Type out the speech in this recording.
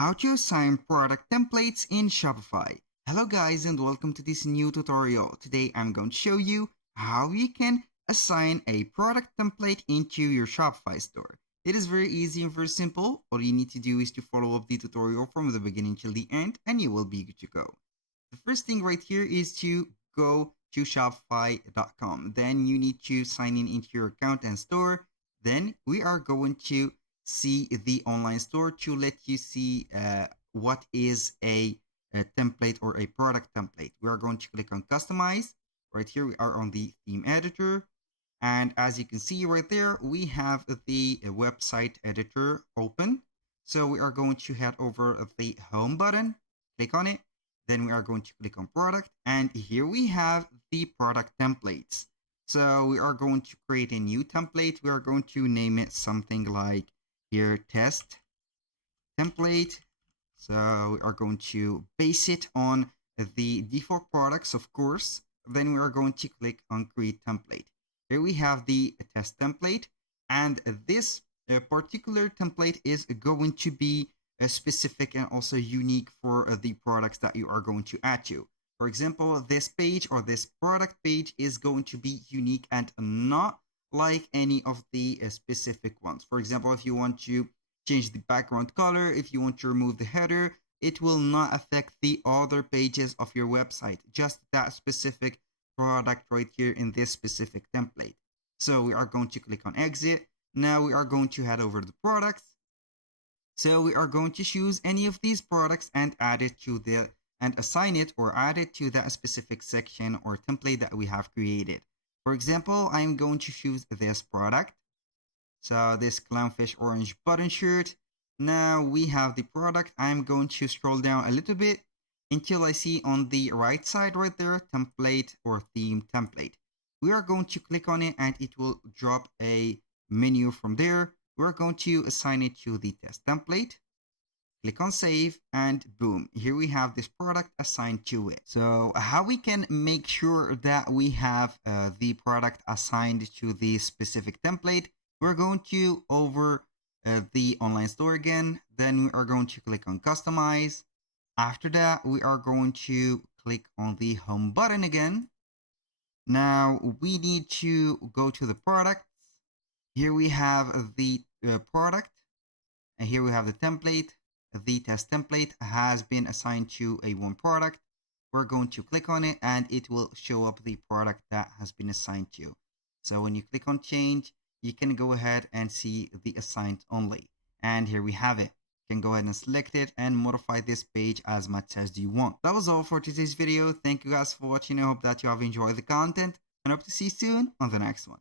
How to assign product templates in Shopify. Hello guys and welcome to this new tutorial. Today I'm going to show you how you can assign a product template into your Shopify store. It is very easy and very simple. All you need to do is to follow up the tutorial from the beginning till the end and you will be good to go. The first thing right here is to go to shopify.com. Then you need to sign in into your account and store. Then we are going to see the online store to let you see what is a template or a product template. We are going to click on customize. Right here we are on the theme editor, and as you can see right there we have the website editor open. So we are going to head over the home button, click on it, then we are going to click on product, and here we have the product templates. So we are going to create a new template. We are going to name it something like here test template. So we are going to base it on the default products, of course. Then we are going to click on create template. Here we have the test template, and this particular template is going to be specific and also unique for the products that you are going to add to. For example, this page or this product page is going to be unique and not like any of the specific ones. For example, if you want to change the background color, if you want to remove the header, it will not affect the other pages of your website, just that specific product right here in this specific template. So we are going to click on exit. Now we are going to head over to products. So we are going to choose any of these products and add it to the and assign it or add it to that specific section or template that we have created. For example, I'm going to choose this product. So this clownfish orange button shirt. Now we have the product. I'm going to scroll down a little bit until I see on the right side right there, template or theme template. We are going to click on it and it will drop a menu from there. We're going to assign it to the test template. Click on save and boom, here we have this product assigned to it. So how we can make sure that we have the product assigned to the specific template, we're going to over the online store again. Then we are going to click on customize. After that, we are going to click on the home button again. Now we need to go to the products. Here we have the product, and here we have the template. The test template has been assigned to a one product. We're going to click on it and it will show up the product that has been assigned to. So when you click on change, you can go ahead and see the assigned only. And here we have it. You can go ahead and select it and modify this page as much as you want. That was all for today's video. Thank you guys for watching. I hope that you have enjoyed the content and hope to see you soon on the next one.